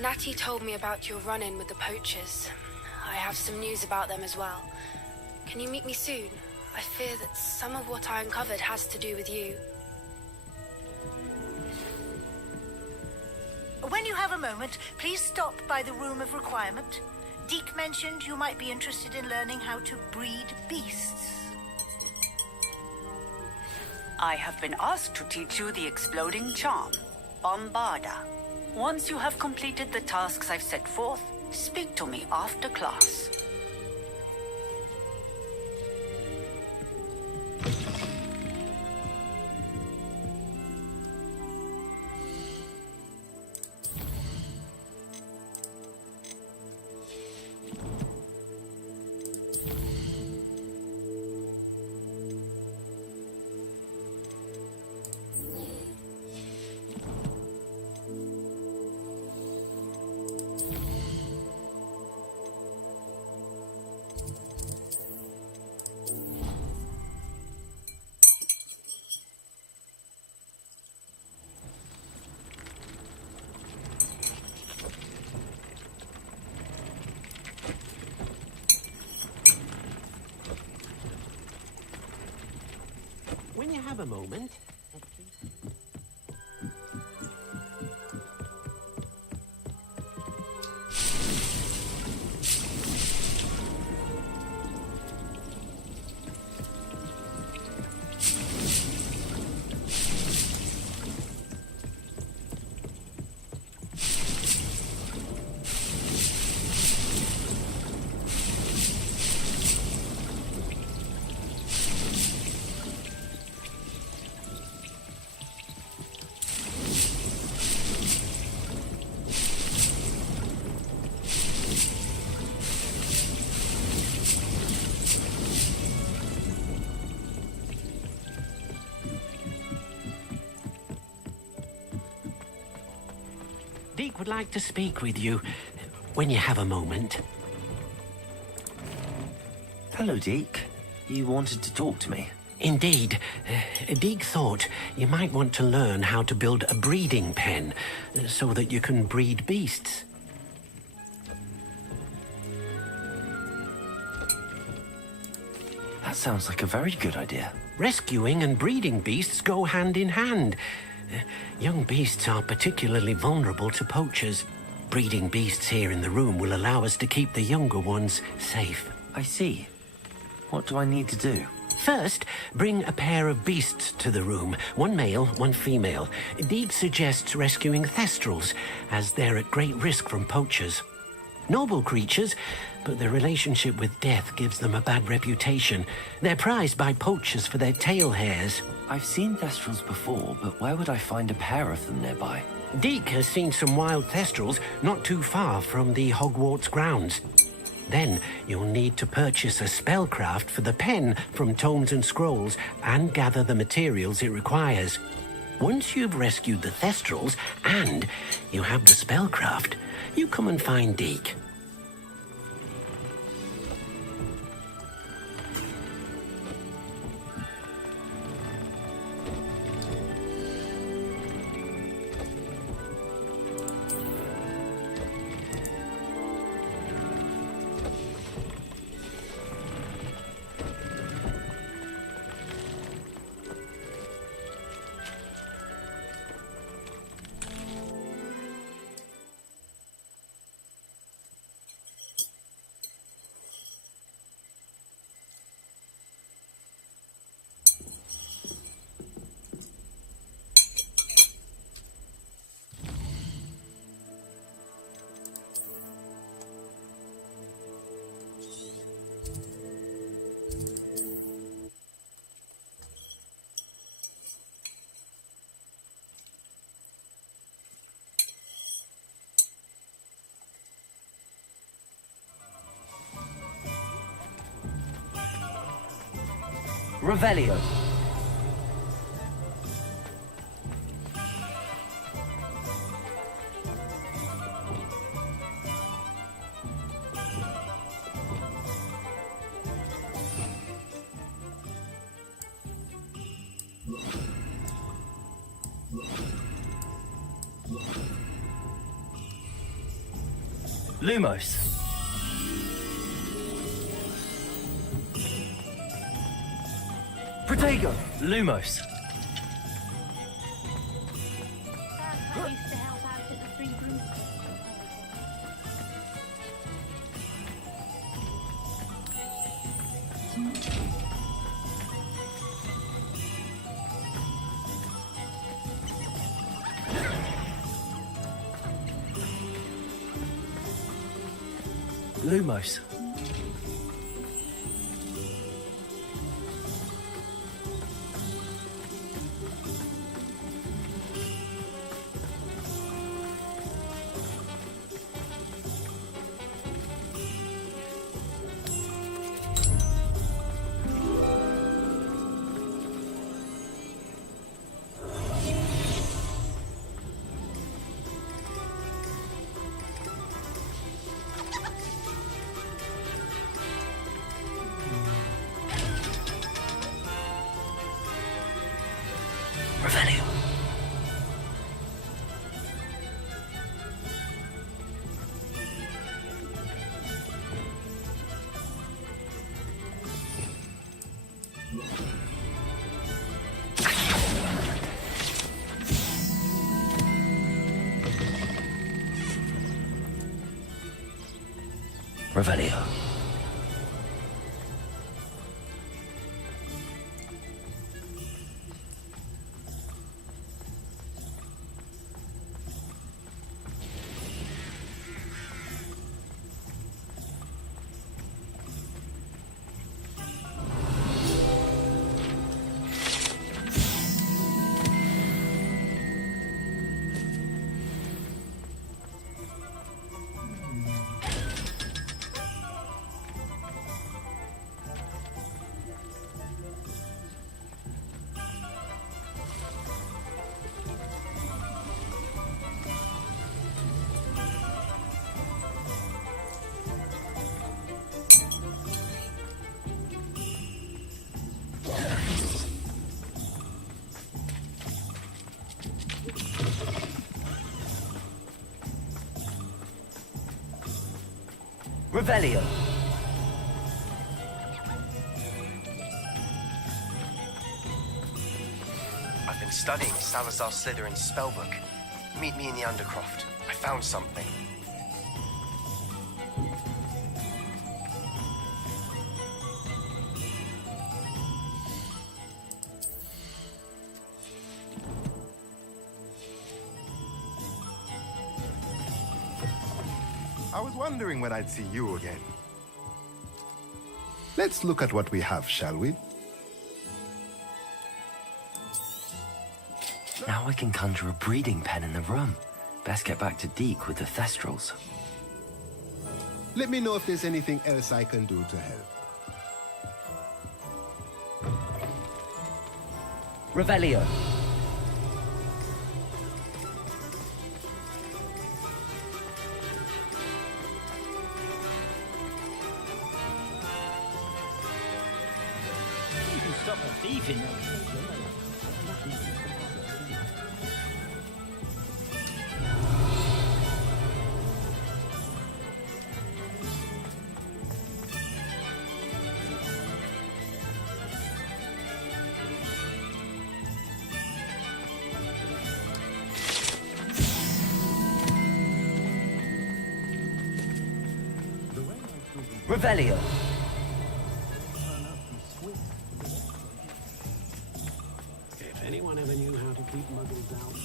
Natty told me about your run-in with the Poachers. I have some news about them as well. Can you meet me soon? I fear that some of what I uncovered has to do with you. When you have a moment, please stop by the Room of Requirement. Deke mentioned you might be interested in learning how to breed beasts. I have been asked to teach you the exploding charm, Bombarda. Once you have completed the tasks I've set forth, speak to me after class. When you have a moment... Deke would like to speak with you when you have a moment. Hello, Deke. You wanted to talk to me? Indeed. Deke thought you might want to learn how to build a breeding pen so that you can breed beasts. That sounds like a very good idea. Rescuing and breeding beasts go hand in hand. Young beasts are particularly vulnerable to poachers. Breeding beasts here in the room will allow us to keep the younger ones safe. I see. What do I need to do? First, bring a pair of beasts to the room. One male, one female. Deke suggests rescuing thestrals, as they're at great risk from poachers. Noble creatures, but their relationship with death gives them a bad reputation. They're prized by poachers for their tail hairs. I've seen thestrals before, but where would I find a pair of them nearby? Deke has seen some wild thestrals not too far from the Hogwarts grounds. Then you'll need to purchase a spellcraft for the pen from Tomes and Scrolls and gather the materials it requires. Once you've rescued the thestrals and you have the spellcraft, you come and find Deke. Revelio. Lumos. Protego. Lumos. Lumos. Revelio. Revelio. Revelio. I've been studying Salazar Slytherin's spellbook. Meet me in the Undercroft. I found something. I was wondering when I'd see you again. Let's look at what we have, shall we? Now I can conjure a breeding pen in the room. Best get back to Deke with the Thestrals. Let me know if there's anything else I can do to help. Revelio. Stop a thief in Revelio. If anyone ever knew how to keep muggles out.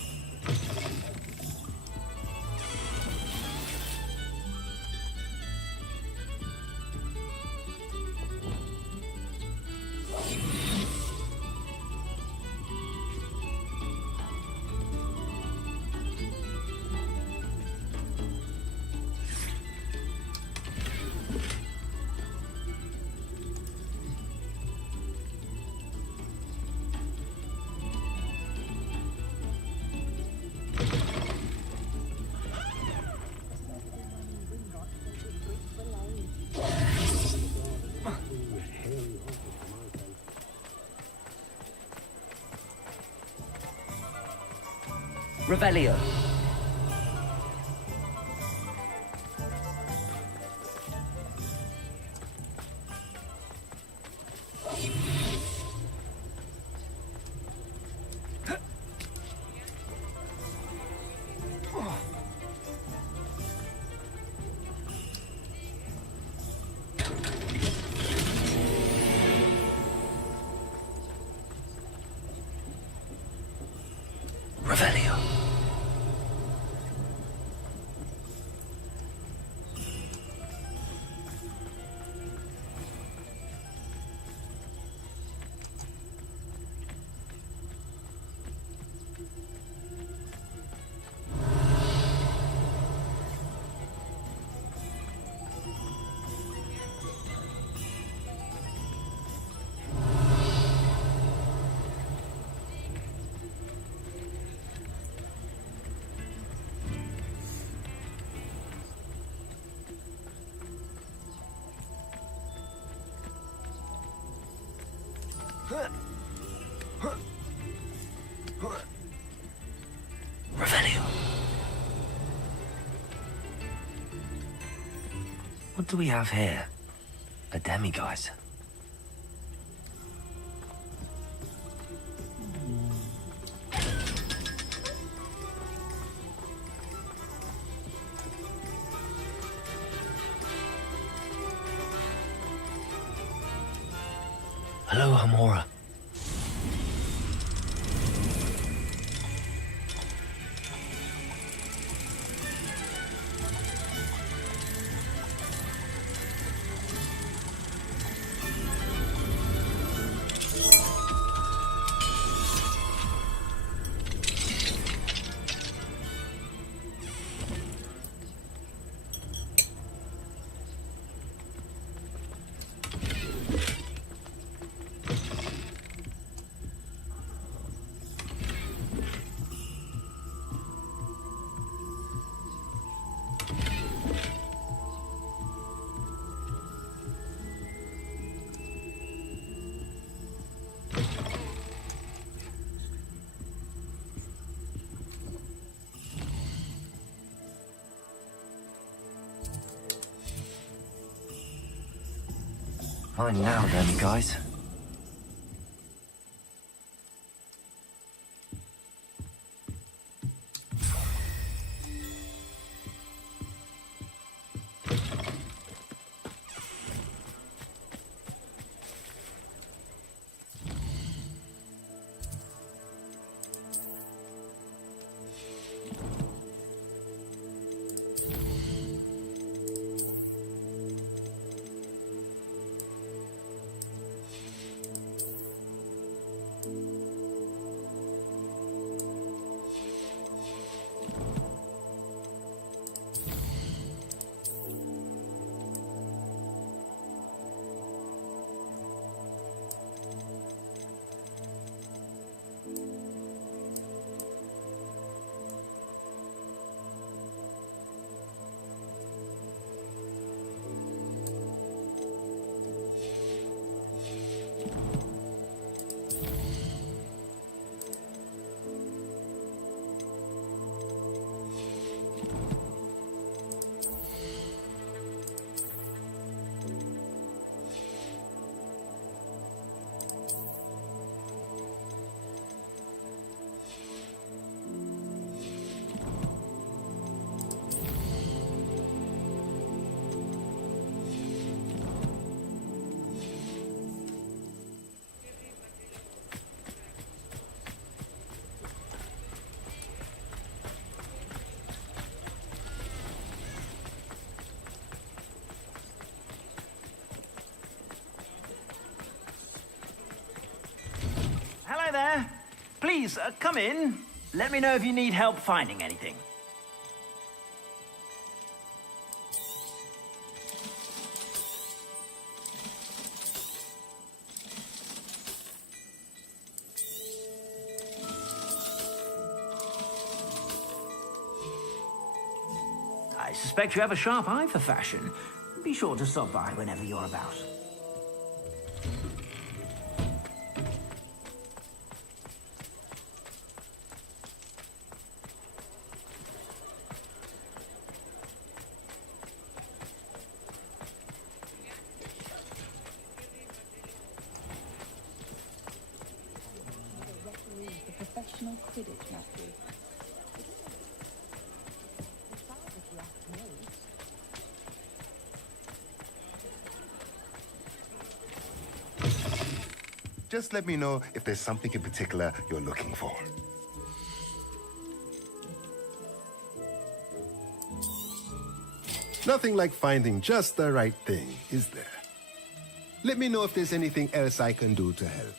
Revelio. Revelio. What do we have here? A demiguise. Hello, Hamora. Fine now, then, guys. Hello there. Please, come in. Let me know if you need help finding anything. I suspect you have a sharp eye for fashion. Be sure to stop by whenever you're about. Professional Quidditch matches. Just let me know if there's something in particular you're looking for. Nothing like finding just the right thing, is there? Let me know if there's anything else I can do to help.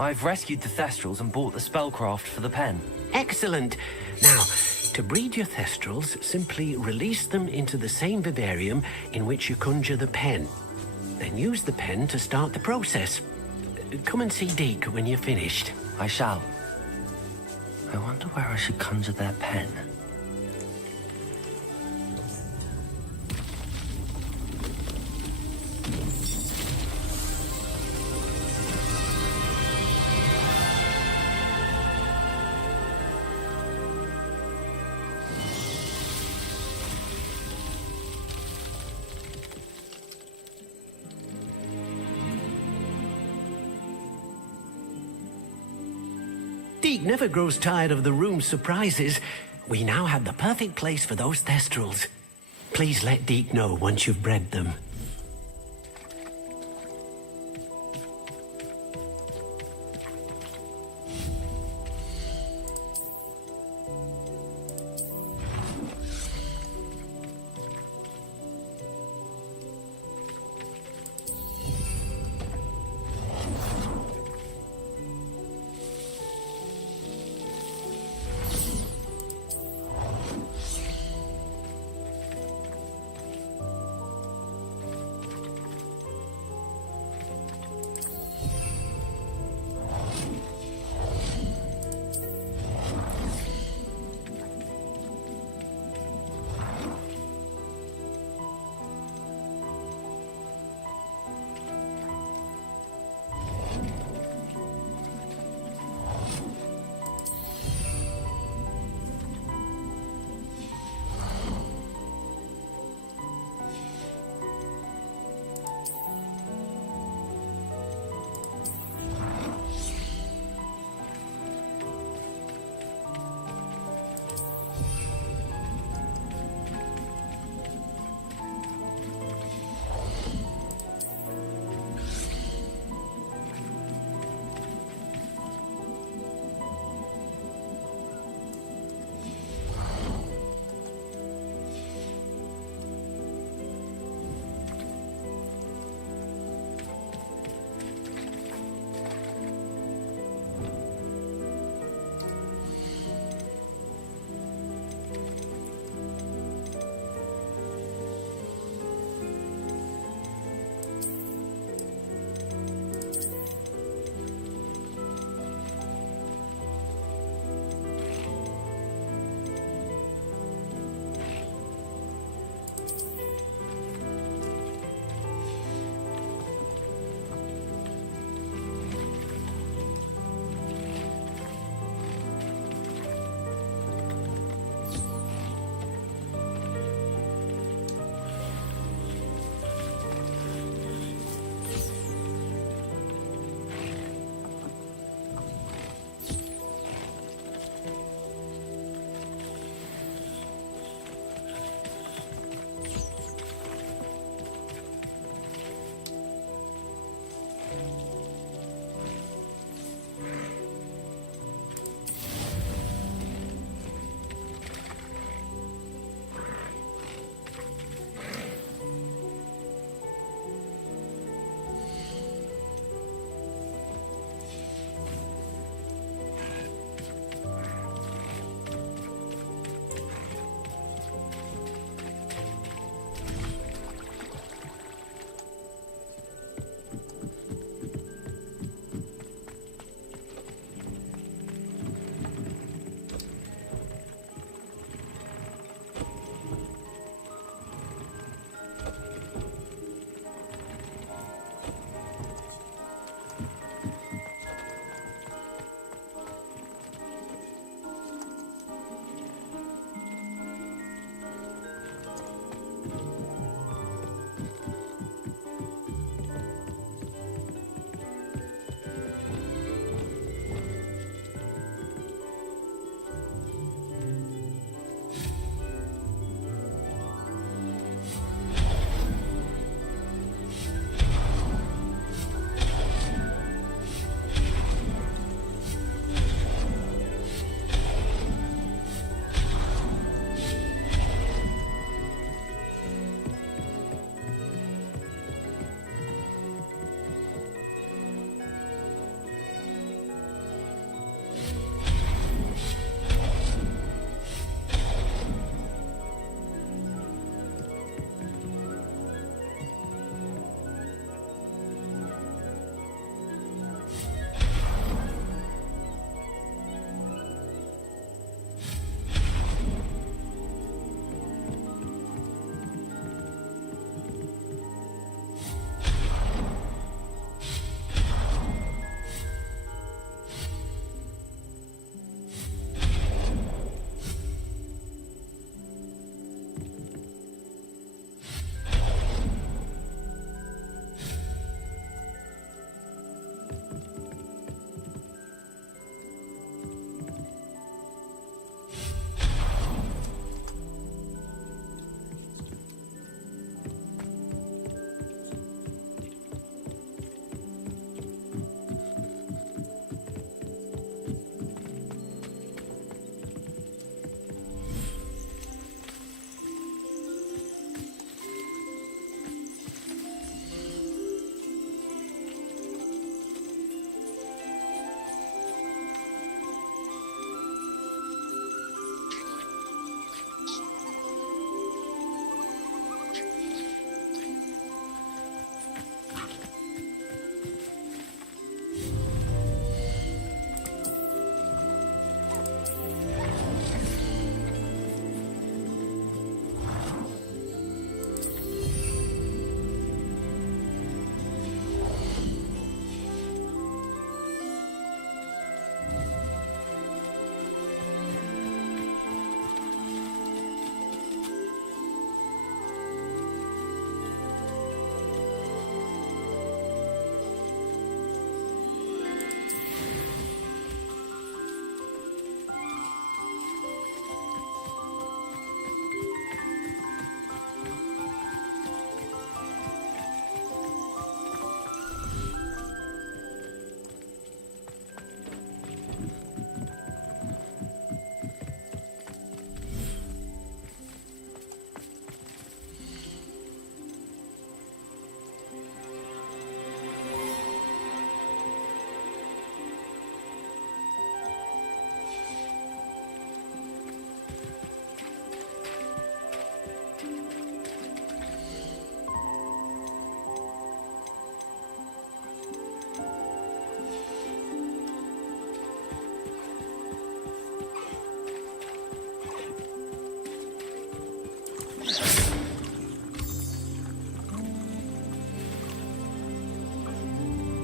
I've rescued the Thestrals and bought the spellcraft for the pen. Excellent. Now, to breed your Thestrals, simply release them into the same vivarium in which you conjure the pen. Then use the pen to start the process. Come and see Deke when you're finished. I shall. I wonder where I should conjure their pen. Deke never grows tired of the room's surprises. We now have the perfect place for those Thestrals. Please let Deke know once you've bred them.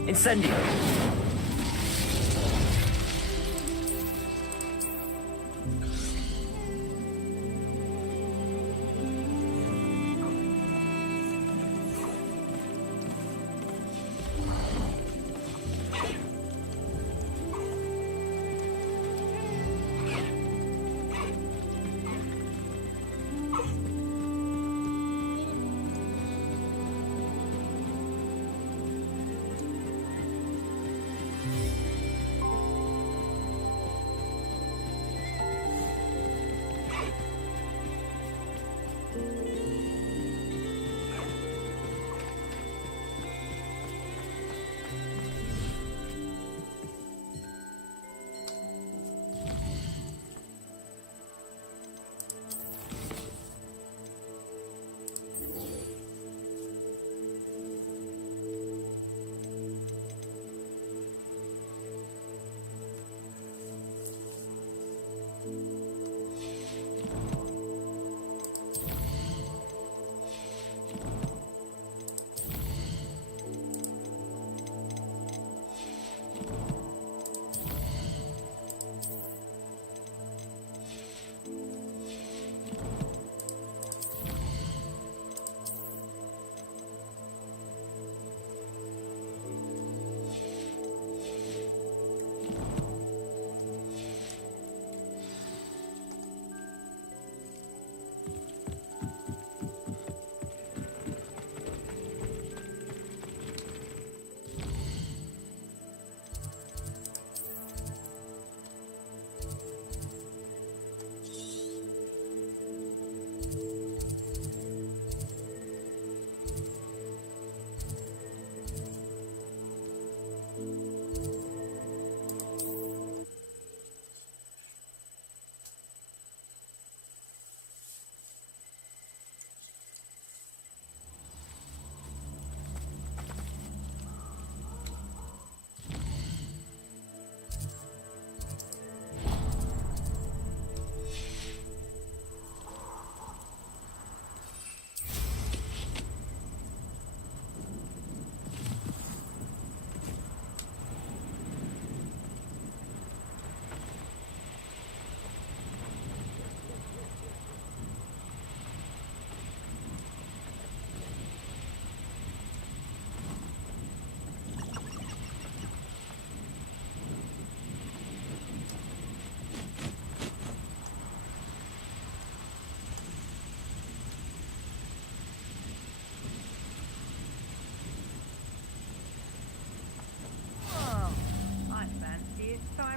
Incendio!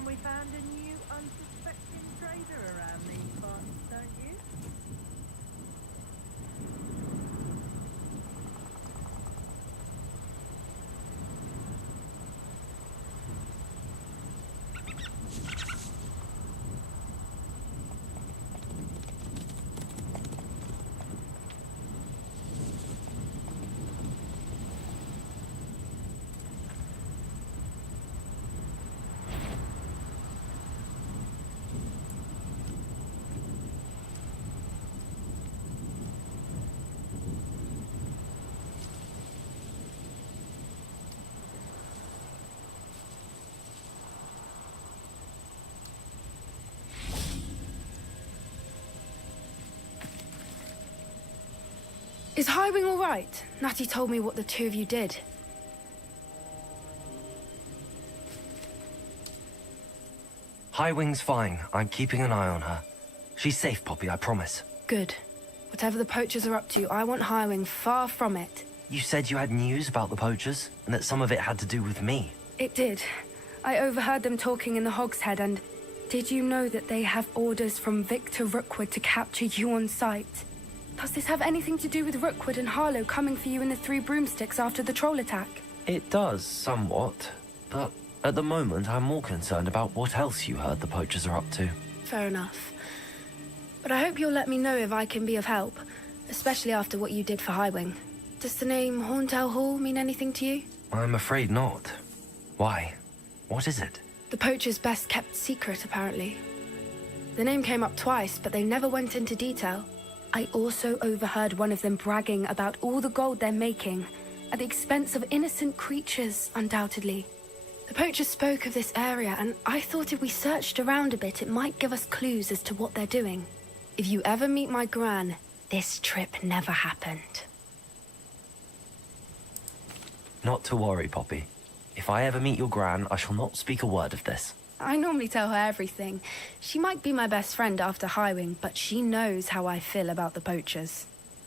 We found a new unsuspecting trader around these parts, don't you? Is Highwing all right? Natty told me what the two of you did. Highwing's fine. I'm keeping an eye on her. She's safe, Poppy, I promise. Good. Whatever the Poachers are up to, I want Highwing far from it. You said you had news about the Poachers, and that some of it had to do with me. It did. I overheard them talking in the Hogshead, and did you know that they have orders from Victor Rookwood to capture you on sight? Does this have anything to do with Rookwood and Harlow coming for you in the Three Broomsticks after the troll attack? It does, somewhat. But at the moment, I'm more concerned about what else you heard the Poachers are up to. Fair enough. But I hope you'll let me know if I can be of help, especially after what you did for Highwing. Does the name Horntail Hall mean anything to you? I'm afraid not. Why? What is it? The Poachers' best-kept secret, apparently. The name came up twice, but they never went into detail. I also overheard one of them bragging about all the gold they're making, at the expense of innocent creatures, undoubtedly. The poachers spoke of this area, and I thought if we searched around a bit, it might give us clues as to what they're doing. If you ever meet my gran, this trip never happened. Not to worry, Poppy. If I ever meet your gran, I shall not speak a word of this. I normally tell her everything. She might be my best friend after Highwing, but she knows how I feel about the poachers.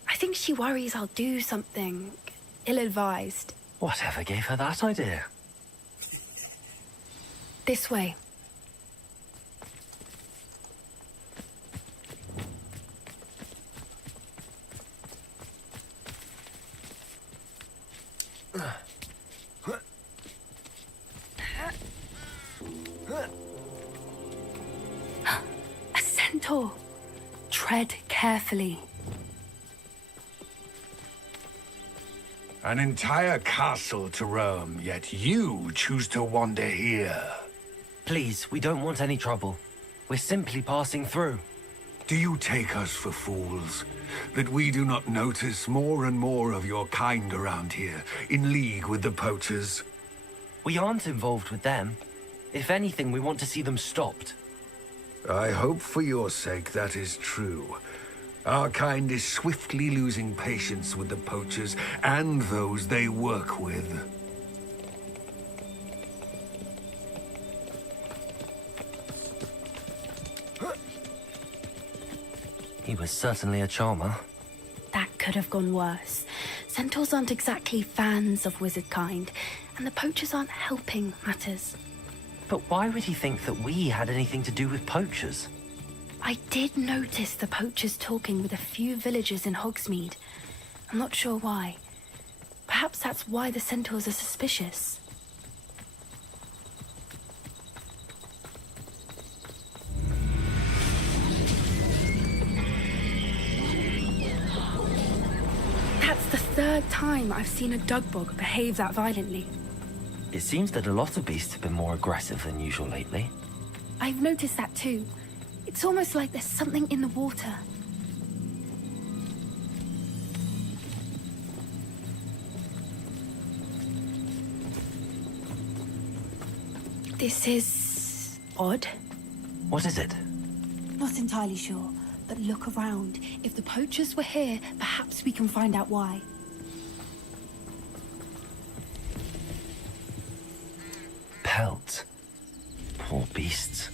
I think she worries I'll do something ill-advised. Whatever gave her that idea? This way. A centaur. Tread carefully. An entire castle to roam, yet you choose to wander here. Please, we don't want any trouble. We're simply passing through. Do you take us for fools? That we do not notice more and more of your kind around here, in league with the poachers? We aren't involved with them. If anything, we want to see them stopped. I hope for your sake that is true. Our kind is swiftly losing patience with the poachers and those they work with. He was certainly a charmer. That could have gone worse. Centaurs aren't exactly fans of wizard kind, and the poachers aren't helping matters. But why would he think that we had anything to do with poachers? I did notice the poachers talking with a few villagers in Hogsmeade. I'm not sure why. Perhaps that's why the centaurs are suspicious. That's the third time I've seen a dugbog behave that violently. It seems that a lot of beasts have been more aggressive than usual lately. I've noticed that too. It's almost like there's something in the water. This is odd. What is it? Not entirely sure, but look around. If the poachers were here, perhaps we can find out why. Pelt. Poor beasts.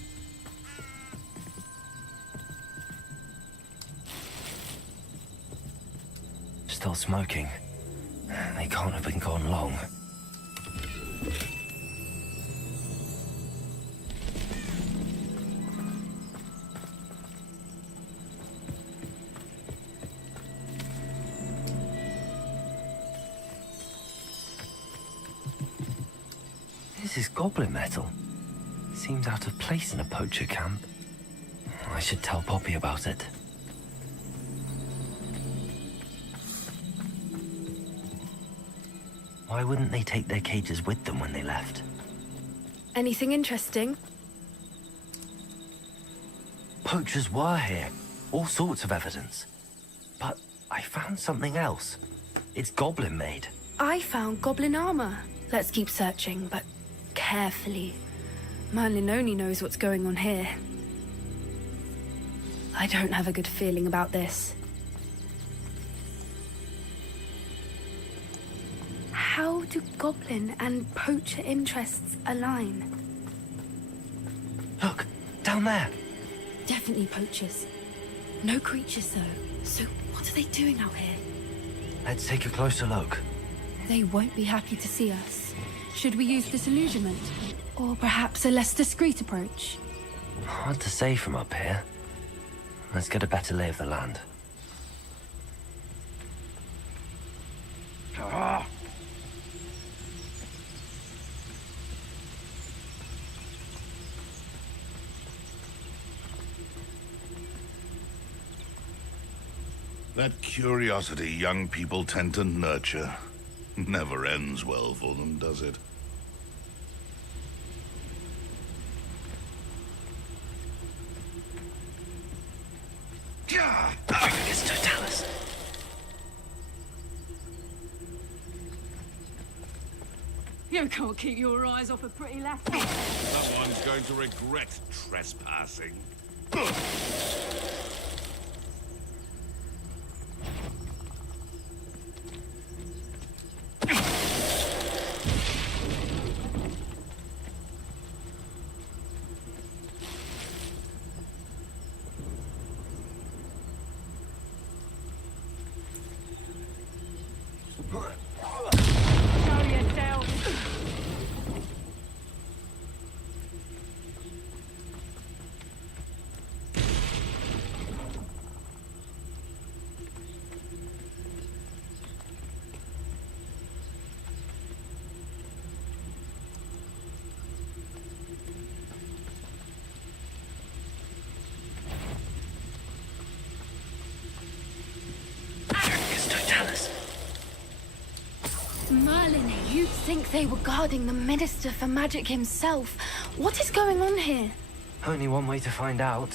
Still smoking. They can't have been gone long. This is goblin metal. Seems out of place in a poacher camp. I should tell Poppy about it. Why wouldn't they take their cages with them when they left? Anything interesting? Poachers were here. All sorts of evidence. But I found something else. It's goblin made. I found goblin armor. Let's keep searching, but carefully. Merlin only knows what's going on here. I don't have a good feeling about this. How do goblin and poacher interests align? Look, down there. Definitely poachers. No creatures, though. So what are they doing out here? Let's take a closer look. They won't be happy to see us. Should we use disillusionment? Or perhaps a less discreet approach? Hard to say from up here. Let's get a better lay of the land. That curiosity young people tend to nurture never ends well for them, does it? It's Totalis. You can't keep your eyes off a pretty lassie. Someone's going to regret trespassing. Show yourself. Merlin, you'd think they were guarding the Minister for Magic himself. What is going on here? Only one way to find out.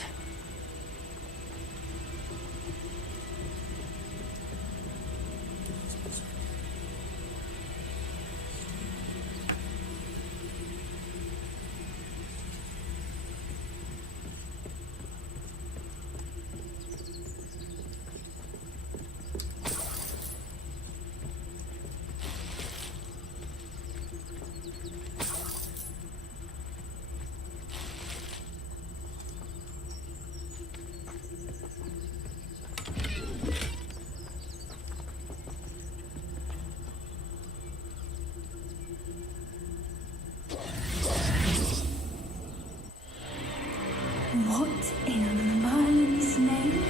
What in Merlin's name?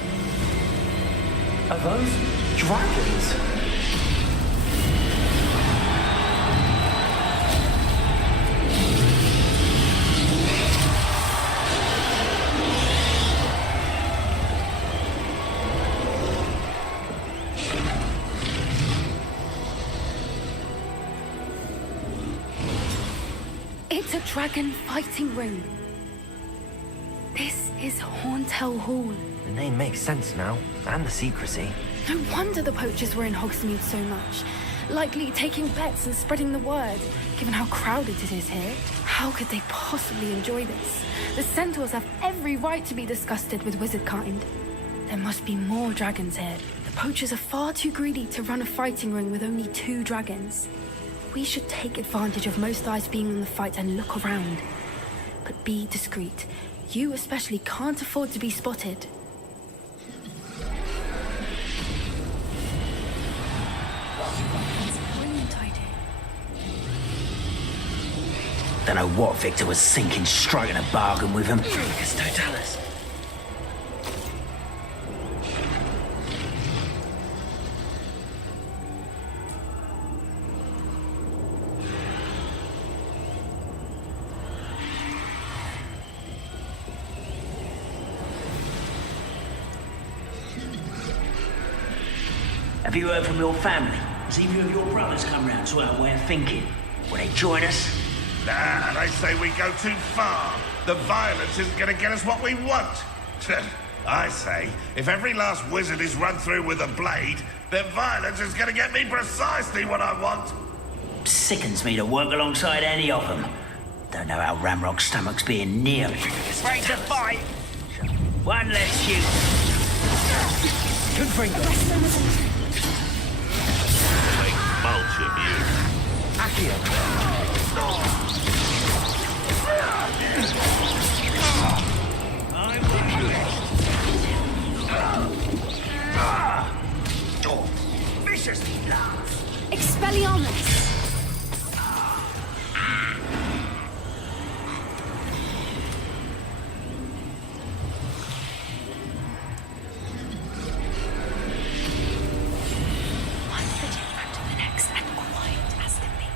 Are those dragons? It's a dragon fighting ring. This is Hauntel Hall. The name makes sense now, and the secrecy. No wonder the poachers were in Hogsmeade so much. Likely taking bets and spreading the word, given how crowded it is here. How could they possibly enjoy this? The centaurs have every right to be disgusted with wizard kind. There must be more dragons here. The poachers are far too greedy to run a fighting ring with only 2 dragons. We should take advantage of most eyes being on the fight and look around. But be discreet. You especially can't afford to be spotted. Brilliant idea. Don't know what Victor was thinking, striking a bargain with him. It's Totalis. Have you heard from your family? Has either of your brothers come round to our way of thinking? Will they join us? Nah, they say we go too far. The violence isn't going to get us what we want. I say, if every last wizard is run through with a blade, then violence is going to get me precisely what I want. Sickens me to work alongside any of them. Don't know how Ramrock's stomach's being near. Ready to fight! One less shoot. Good finger. Make mulch of you. Accio. Vicious laugh. Expelliarmus! One foot in front of the next and quiet as can be.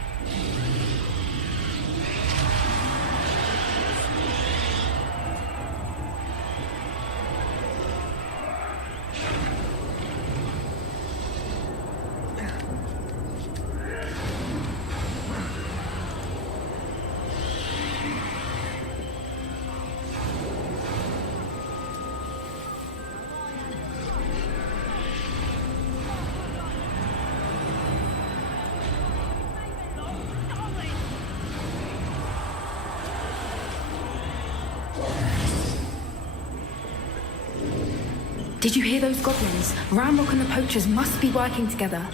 Did you hear those goblins? Ramrock and the Poachers must be working together.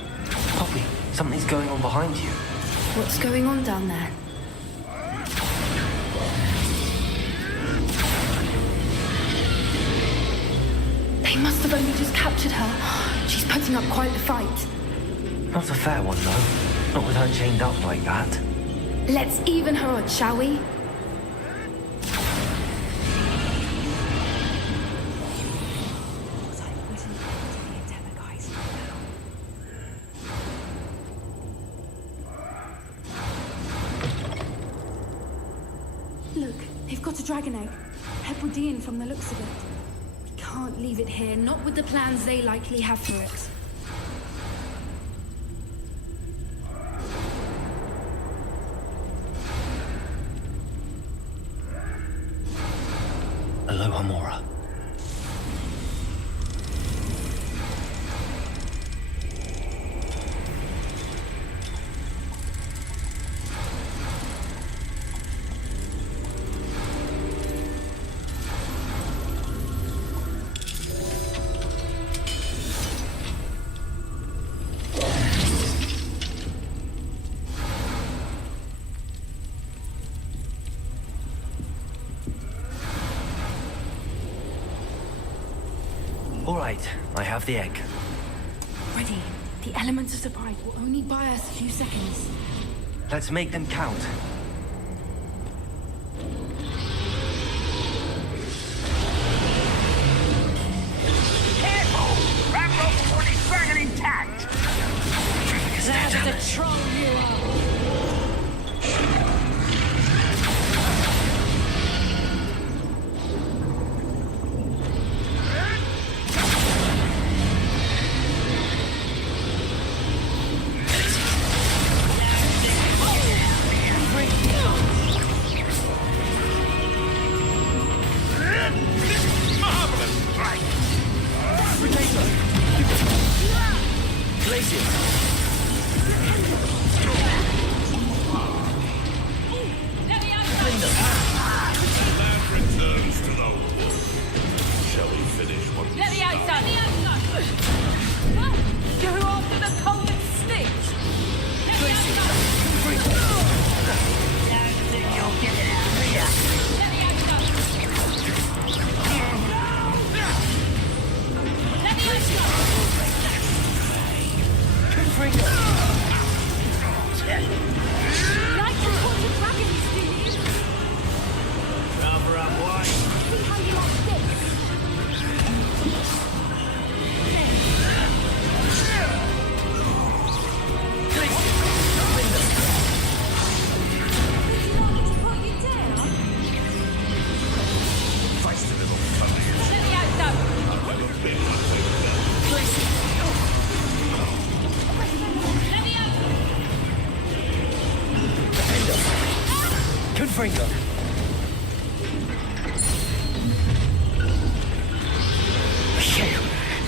Poppy, something's going on behind you. What's going on down there? They must have only just captured her. She's putting up quite the fight. Not a fair one, though. Not with her chained up like that. Let's even her odds, shall we? Look, they've got a dragon egg. Hebridean from the looks of it. We can't leave it here, not with the plans they likely have for it. Aloha, Mora. All right, I have the egg. Ready. The elements of surprise will only buy us a few seconds. Let's make them count. Careful! Ramrock will want his dragon intact! That's the troll you are!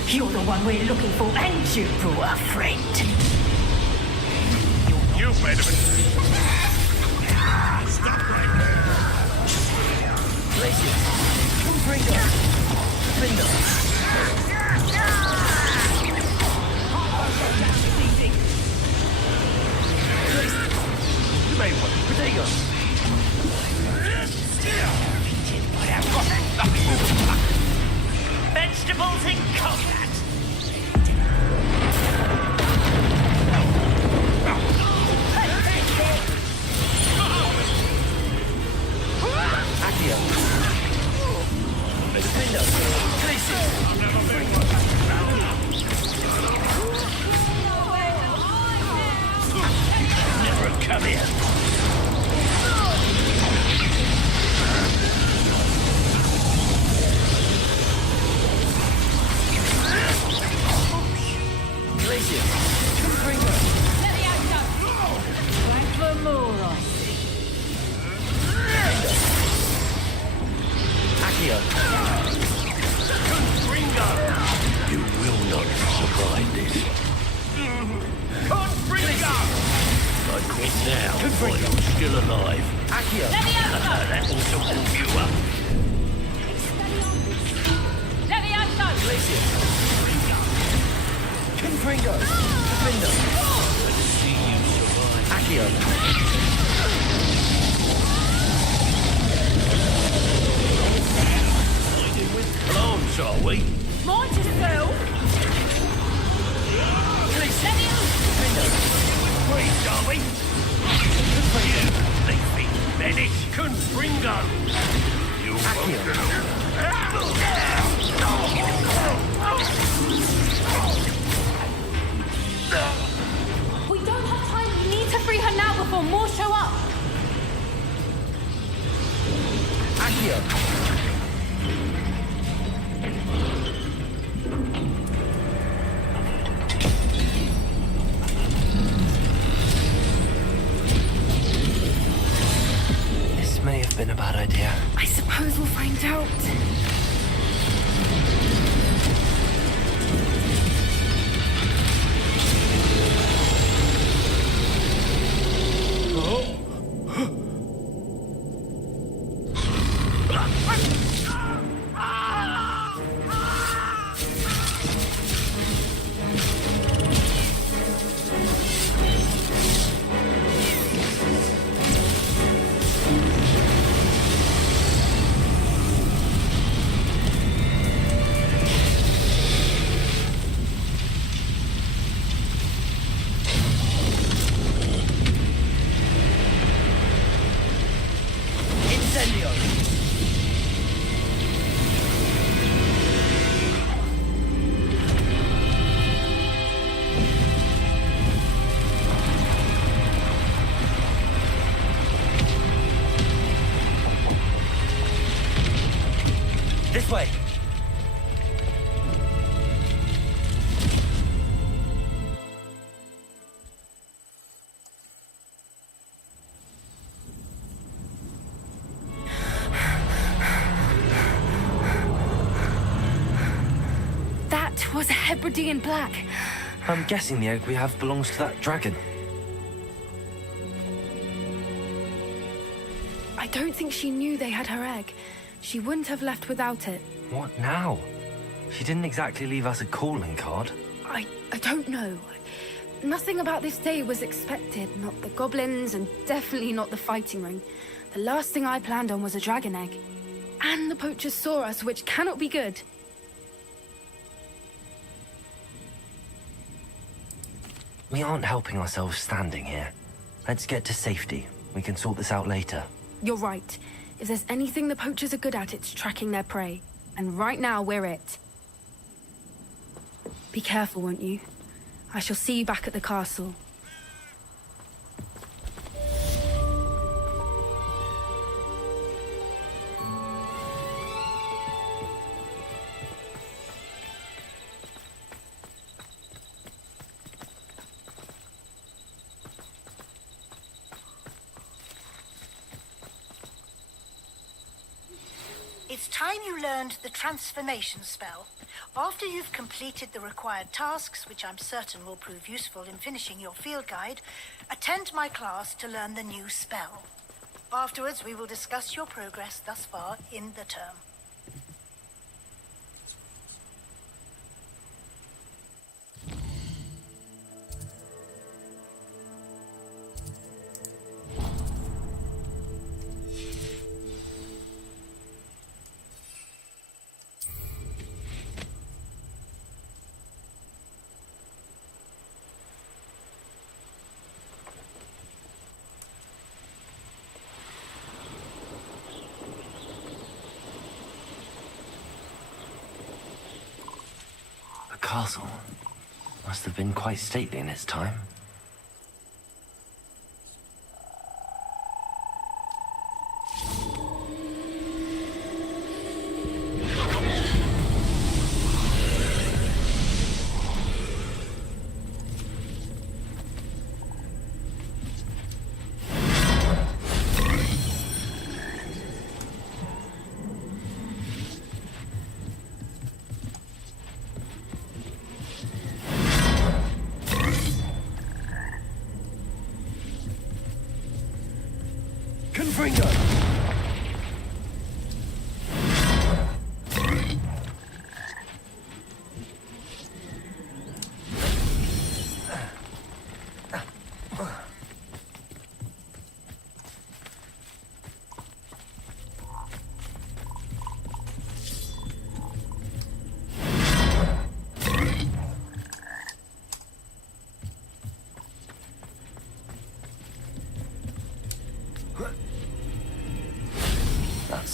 You're the one we're looking for, and you brought a friend. You've made a mistake. Stop right there. Glacius, Confringo, Finder. You made one. Protego. Vegetables in combat. Accio. Defender. Glacius. Never come here. Glacius. Confringo. Back for more, I see. Accio. Confringo. You will not survive this. Confringo. I quit now while you're still alive. Accio. That will help you up. Levioso! Glacius! Confringo! Gryffindor! Let's see you survive. Accio! Siding with plants, are we? Mind yourself! Great, are we? You leafy menace! Confringo! You Accio! We don't have time. We need to free her now before more show up. Accio! This may have been a bad idea. I suppose we'll find out. This way! That was a Hebridean black. I'm guessing the egg we have belongs to that dragon. I don't think she knew they had her egg. She wouldn't have left without it. What now? She didn't exactly leave us a calling card. I don't know. Nothing about this day was expected. Not the goblins, and definitely not the fighting ring. The last thing I planned on was a dragon egg. And the poachers saw us, which cannot be good. We aren't helping ourselves standing here. Let's get to safety. We can sort this out later. You're right. If there's anything the poachers are good at, it's tracking their prey. And right now, we're it. Be careful, won't you? I shall see you back at the castle. It's time you learned the transformation spell. After you've completed the required tasks, which I'm certain will prove useful in finishing your field guide, attend my class to learn the new spell. Afterwards, we will discuss your progress thus far in the term. The castle must have been quite stately in its time. Confringo!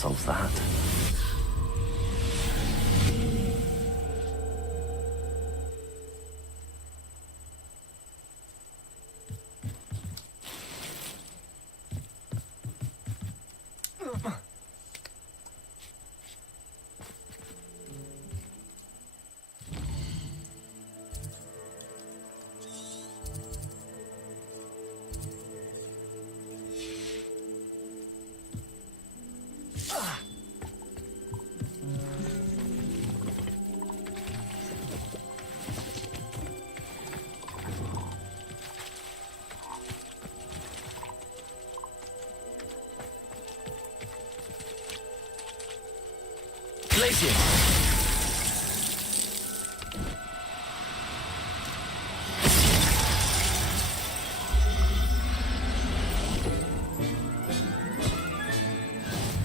solves that.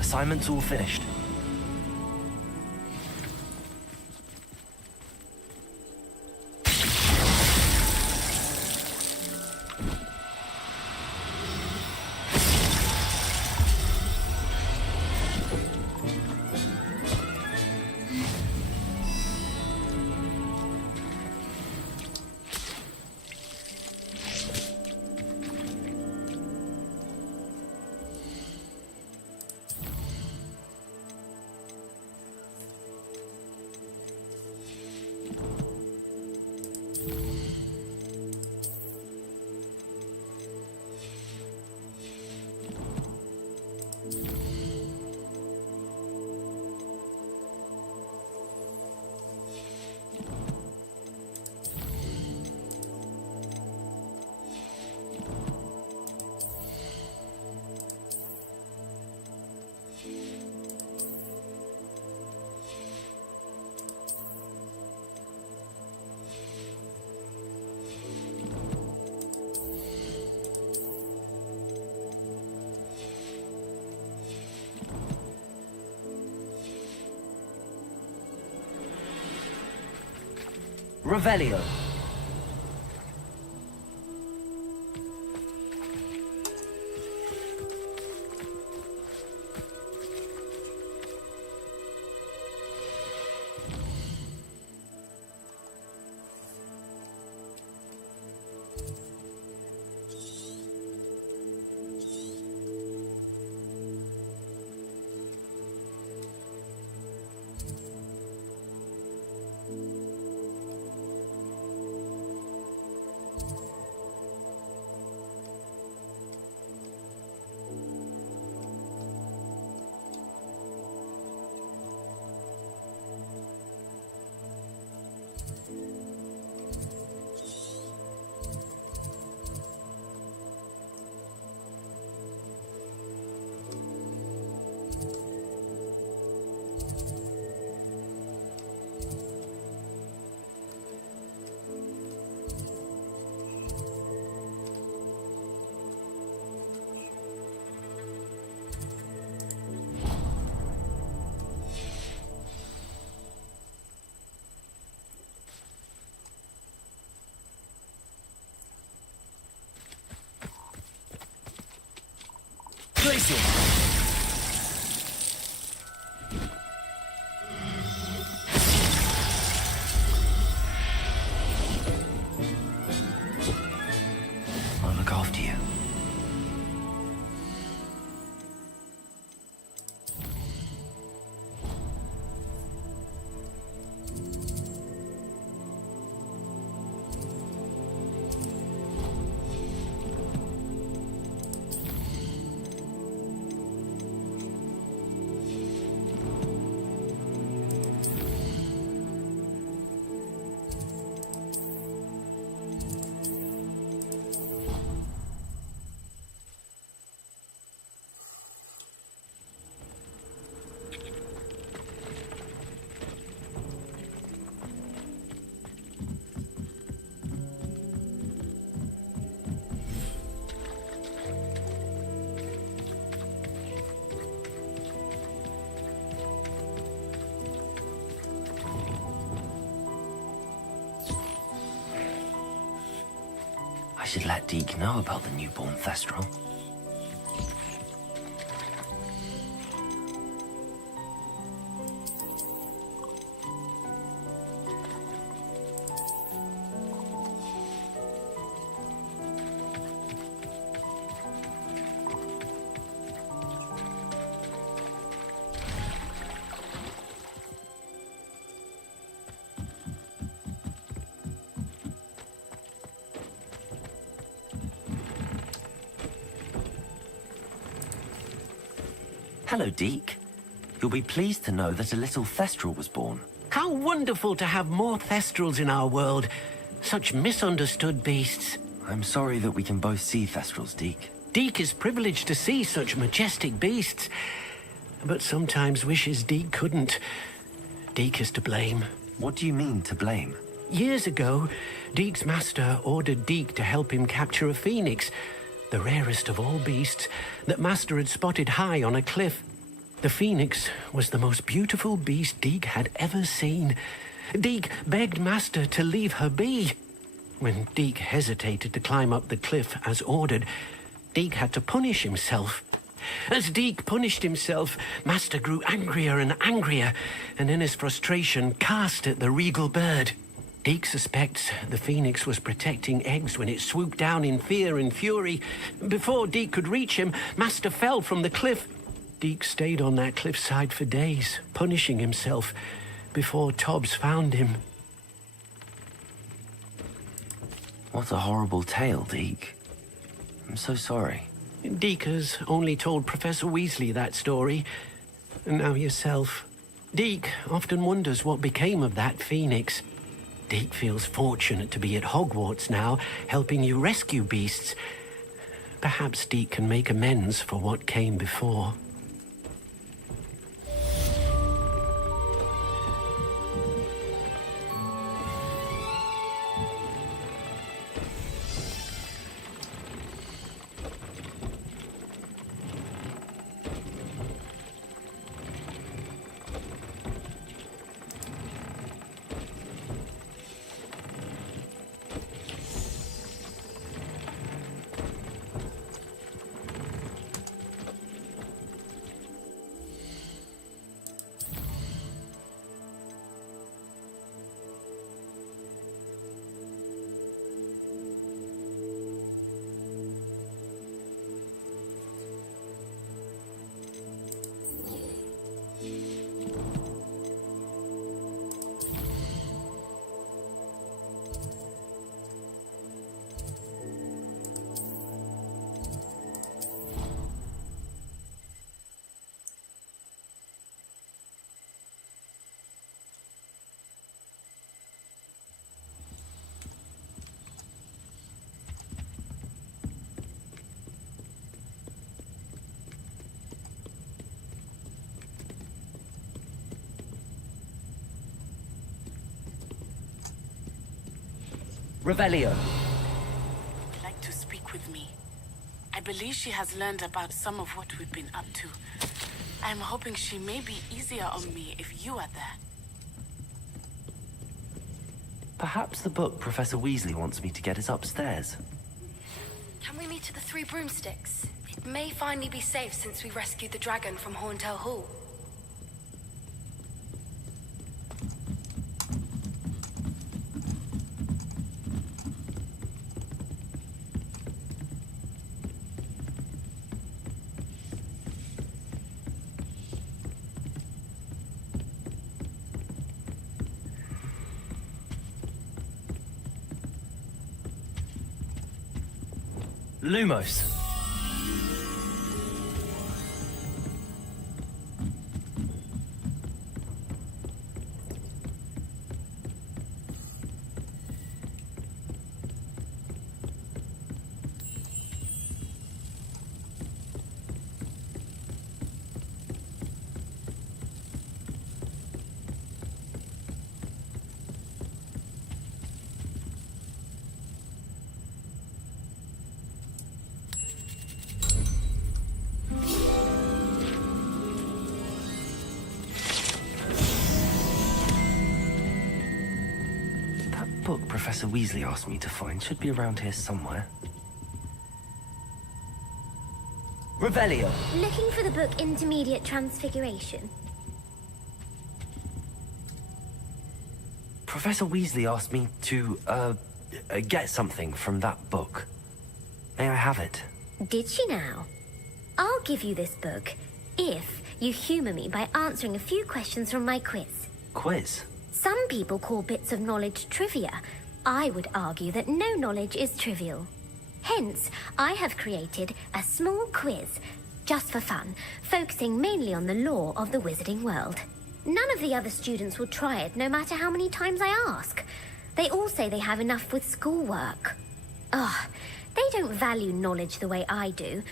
Assignment's all finished. Revelio. Placing. I'll look after you. I should let Deke know about the newborn Thestral. Hello, Deke. You'll be pleased to know that a little Thestral was born. How wonderful to have more Thestrals in our world. Such misunderstood beasts. I'm sorry that we can both see Thestrals, Deke. Deke is privileged to see such majestic beasts, but sometimes wishes Deke couldn't. Deke is to blame. What do you mean, to blame? Years ago, Deke's master ordered Deke to help him capture a phoenix, the rarest of all beasts, that master had spotted high on a cliff. The phoenix was the most beautiful beast Deke had ever seen. Deke begged master to leave her be. When Deke hesitated to climb up the cliff as ordered, Deke had to punish himself. As Deke punished himself, master grew angrier and angrier, and in his frustration cast at the regal bird. Deke suspects the phoenix was protecting eggs when it swooped down in fear and fury. Before Deke could reach him, master fell from the cliff. Deke stayed on that cliffside for days, punishing himself, before Tobbs found him. What a horrible tale, Deke. I'm so sorry. Deke has only told Professor Weasley that story, and now yourself. Deke often wonders what became of that phoenix. Deke feels fortunate to be at Hogwarts now, helping you rescue beasts. Perhaps Deke can make amends for what came before. Revelio. Would like to speak with me. I believe she has learned about some of what we've been up to. I'm hoping she may be easier on me if you are there. Perhaps the book Professor Weasley wants me to get is upstairs. Can we meet at the Three Broomsticks? It may finally be safe since we rescued the dragon from Horntail Hall. Lumos. Book Professor Weasley asked me to find should be around here somewhere. Revelio. Looking for the book Intermediate Transfiguration. Professor Weasley asked me to, get something from that book. May I have it? Did she now? I'll give you this book if you humor me by answering a few questions from my quiz. Quiz? Some people call bits of knowledge trivia. I would argue that no knowledge is trivial. Hence, I have created a small quiz just for fun, focusing mainly on the lore of the wizarding world. None of the other students will try it, no matter how many times I ask. They all say they have enough with schoolwork. Ugh, they don't value knowledge the way I do.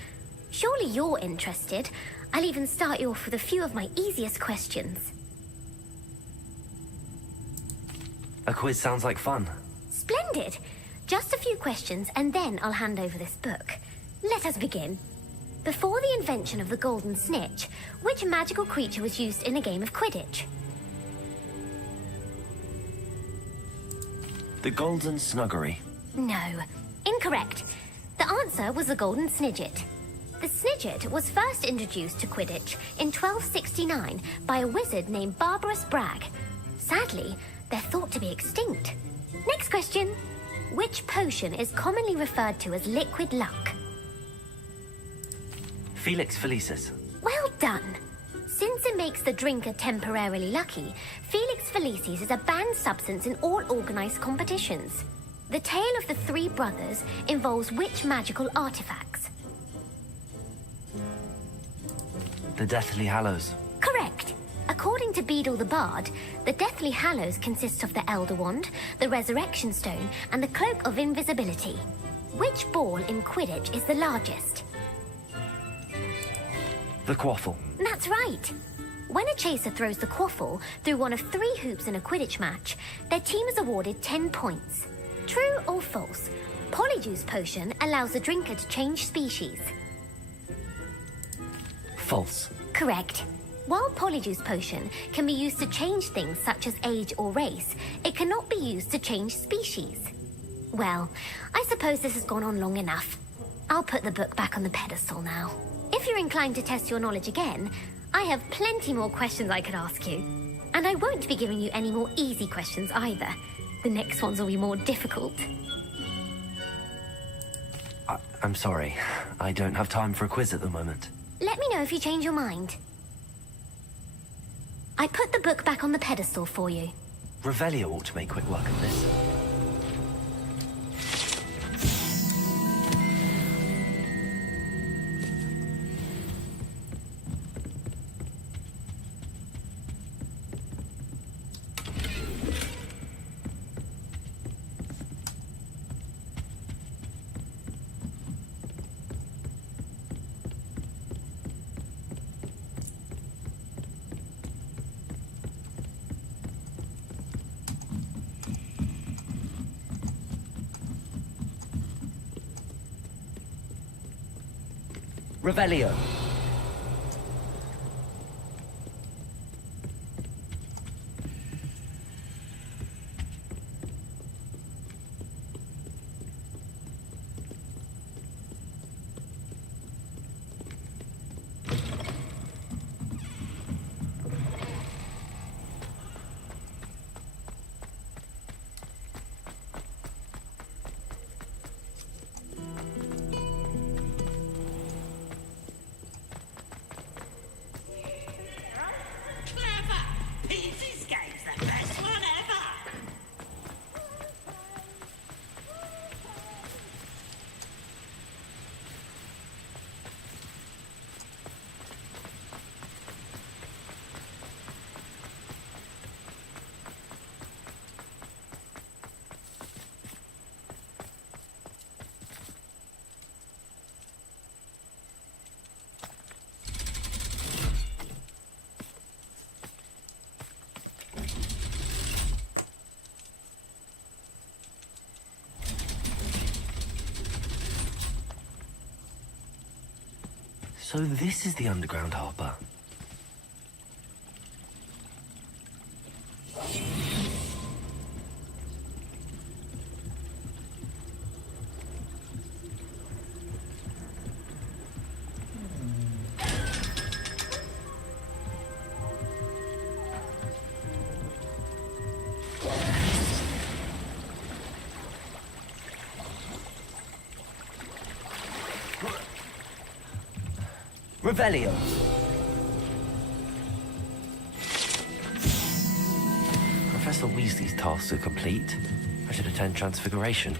Surely you're interested. I'll even start you off with a few of my easiest questions. A quiz sounds like fun. Splendid! Just a few questions and then I'll hand over this book. Let us begin. Before the invention of the golden snitch, which magical creature was used in a game of Quidditch? The Golden Snuggery. No, incorrect. The answer was the golden snidget. The snidget was first introduced to Quidditch in 1269 by a wizard named Barbarous Bragg. Sadly, they're thought to be extinct. Next question. Which potion is commonly referred to as liquid luck? Felix Felicis. Well done. Since it makes the drinker temporarily lucky, Felix Felicis is a banned substance in all organized competitions. The tale of the three brothers involves which magical artifacts? The Deathly Hallows. Correct. According to Beadle the Bard, the Deathly Hallows consists of the Elder Wand, the Resurrection Stone, and the Cloak of Invisibility. Which ball in Quidditch is the largest? The Quaffle. That's right. When a chaser throws the quaffle through one of 3 hoops in a Quidditch match, their team is awarded 10 points. True or false? Polyjuice Potion allows the drinker to change species. False. Correct. While Polyjuice Potion can be used to change things such as age or race, it cannot be used to change species. Well, I suppose this has gone on long enough. I'll put the book back on the pedestal now. If you're inclined to test your knowledge again, I have plenty more questions I could ask you. And I won't be giving you any more easy questions either. The next ones will be more difficult. I'm sorry. I don't have time for a quiz at the moment. Let me know if you change your mind. I put the book back on the pedestal for you. Revelio ought to make quick work of this. Revelio. So this is the underground harbour. Revelio. Professor Weasley's tasks are complete. I should attend Transfiguration.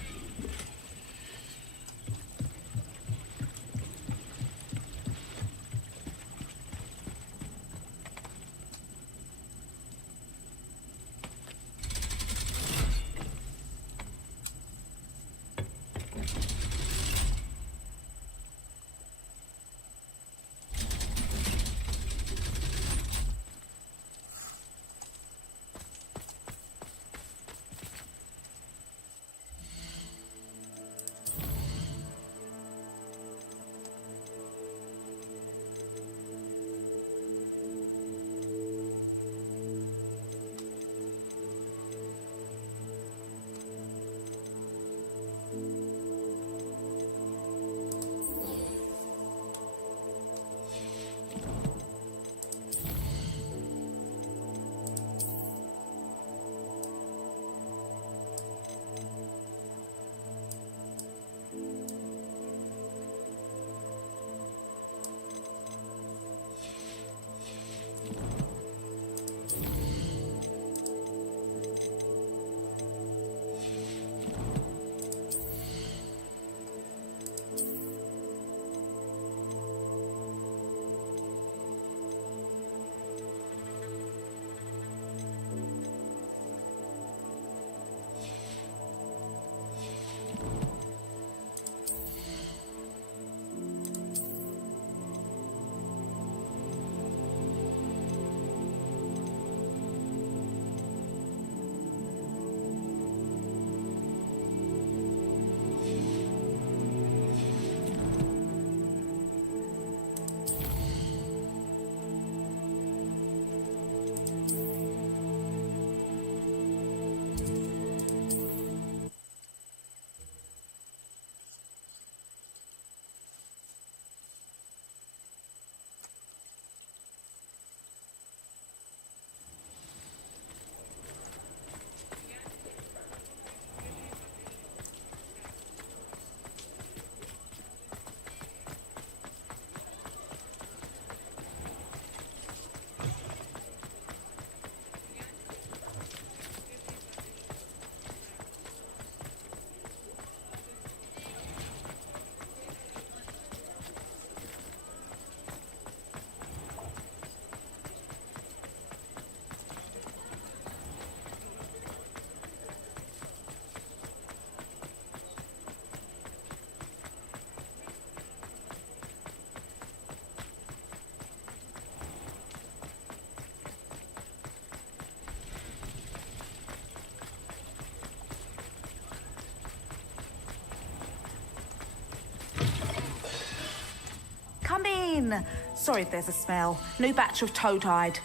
fine. Sorry if there's a smell. New batch of toad-hide.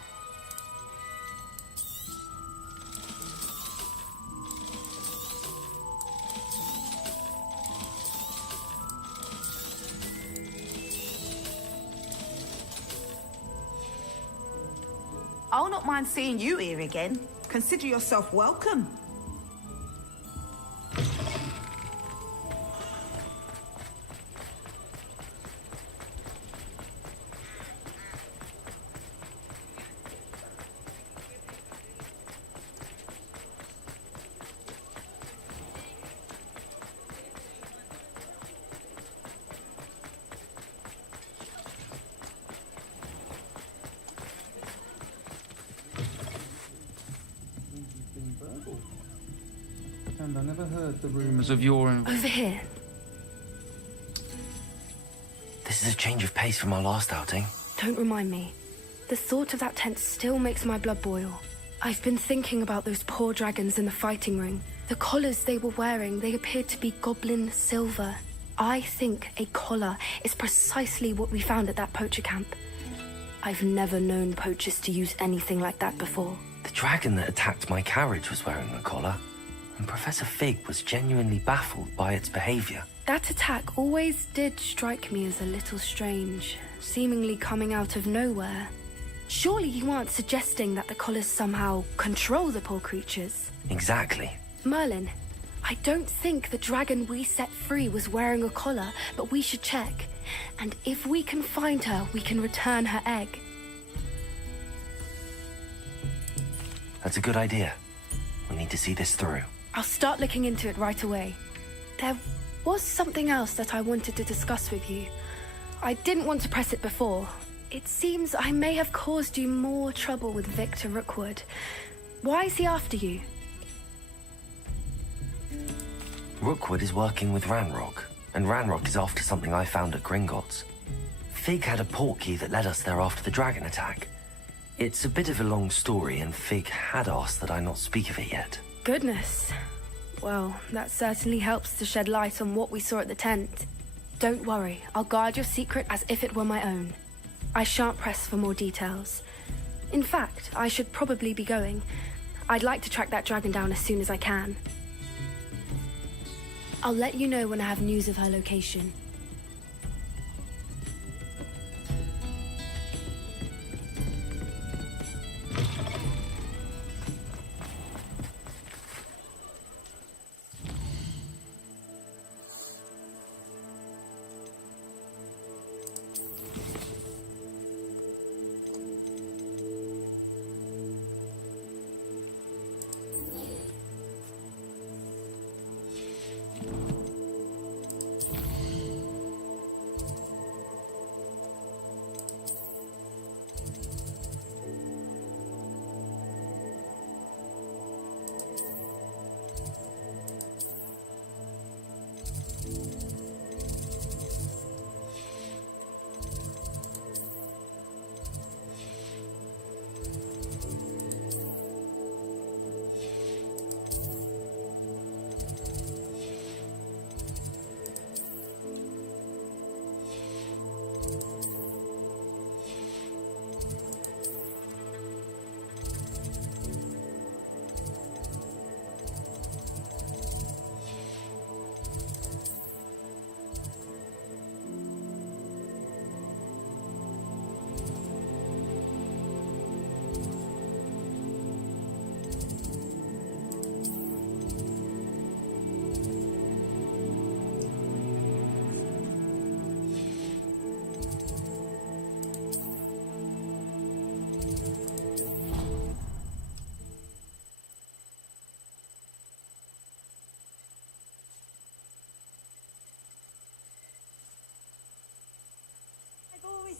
I'll not mind seeing you here again. Consider yourself welcome. And I never heard the rumours of your... Over here. This is a change of pace from our last outing. Don't remind me. The thought of that tent still makes my blood boil. I've been thinking about those poor dragons in the fighting ring. The collars they were wearing, they appeared to be goblin silver. I think a collar is precisely what we found at that poacher camp. I've never known poachers to use anything like that before. The dragon that attacked my carriage was wearing a collar, and Professor Fig was genuinely baffled by its behaviour. That attack always did strike me as a little strange, seemingly coming out of nowhere. Surely you aren't suggesting that the collars somehow control the poor creatures? Exactly. Merlin, I don't think the dragon we set free was wearing a collar, but we should check. And if we can find her, we can return her egg. That's a good idea. We need to see this through. I'll start looking into it right away. There was something else that I wanted to discuss with you. I didn't want to press it before. It seems I may have caused you more trouble with Victor Rookwood. Why is he after you? Rookwood is working with Ranrock, and Ranrock is after something I found at Gringotts. Fig had a portkey that led us there after the dragon attack. It's a bit of a long story, and Fig had asked that I not speak of it yet. Goodness. Well, that certainly helps to shed light on what we saw at the tent. Don't worry, I'll guard your secret as if it were my own. I shan't press for more details. In fact, I should probably be going. I'd like to track that dragon down as soon as I can. I'll let you know when I have news of her location.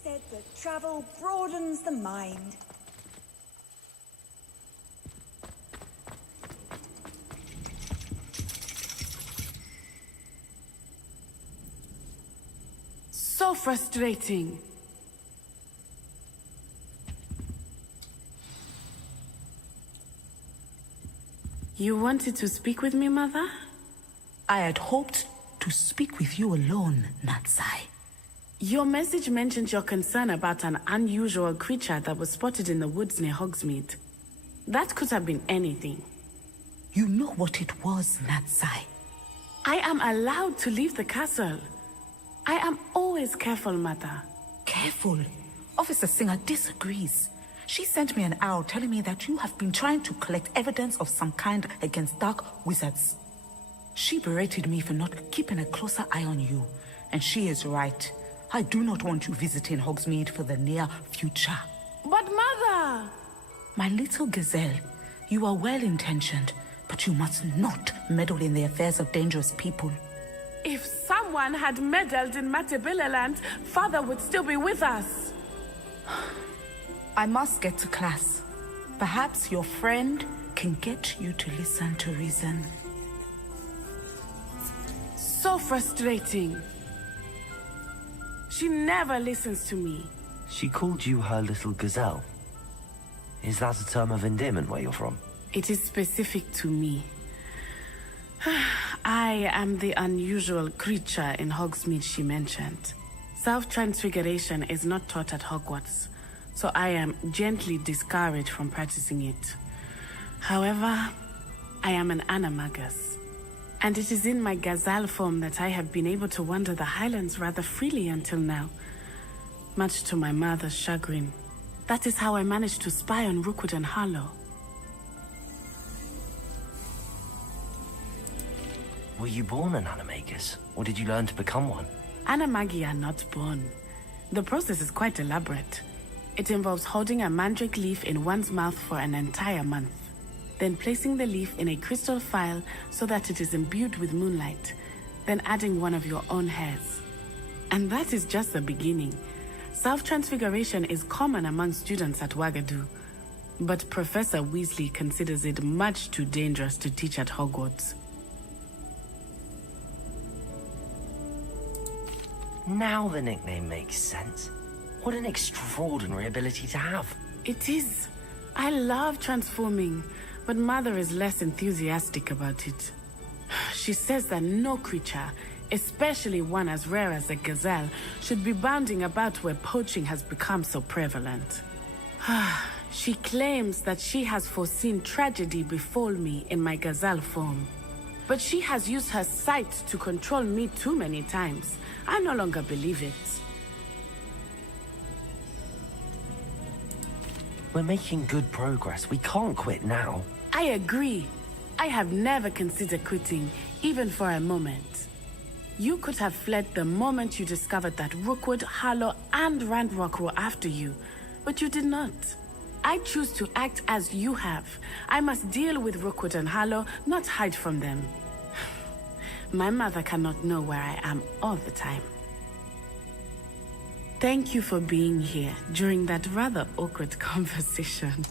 Said that travel broadens the mind. So frustrating. You wanted to speak with me, Mother? I had hoped to speak with you alone, Natsai. Your message mentioned your concern about an unusual creature that was spotted in the woods near Hogsmeade. That could have been anything. You know what it was, Natsai. I am allowed to leave the castle. I am always careful, Mother. Careful? Officer Singer disagrees. She sent me an owl telling me that you have been trying to collect evidence of some kind against dark wizards. She berated me for not keeping a closer eye on you, and she is right. I do not want you visiting Hogsmeade for the near future. But Mother! My little gazelle, you are well-intentioned, but you must not meddle in the affairs of dangerous people. If someone had meddled in Matabeleland, Father would still be with us. I must get to class. Perhaps your friend can get you to listen to reason. So frustrating. She never listens to me. She called you her little gazelle. Is that a term of endearment where you're from? It is specific to me. I am the unusual creature in Hogsmeade she mentioned. Self-transfiguration is not taught at Hogwarts, so I am gently discouraged from practicing it. However, I am an animagus, and it is in my gazelle form that I have been able to wander the Highlands rather freely until now, much to my mother's chagrin. That is how I managed to spy on Rookwood and Harlow. Were you born an animagus, or did you learn to become one? Animagi are not born. The process is quite elaborate. It involves holding a mandrake leaf in one's mouth for an entire month, then placing the leaf in a crystal phial so that it is imbued with moonlight, then adding one of your own hairs. And that is just the beginning. Self-transfiguration is common among students at Wagadu, but Professor Weasley considers it much too dangerous to teach at Hogwarts. Now the nickname makes sense. What an extraordinary ability to have. It is. I love transforming, but Mother is less enthusiastic about it. She says that no creature, especially one as rare as a gazelle, should be bounding about where poaching has become so prevalent. She claims that she has foreseen tragedy befall me in my gazelle form. But she has used her sight to control me too many times. I no longer believe it. We're making good progress. We can't quit now. I agree. I have never considered quitting, even for a moment. You could have fled the moment you discovered that Rookwood, Harlow, and Ranrock were after you, but you did not. I choose to act as you have. I must deal with Rookwood and Harlow, not hide from them. My mother cannot know where I am all the time. Thank you for being here during that rather awkward conversation.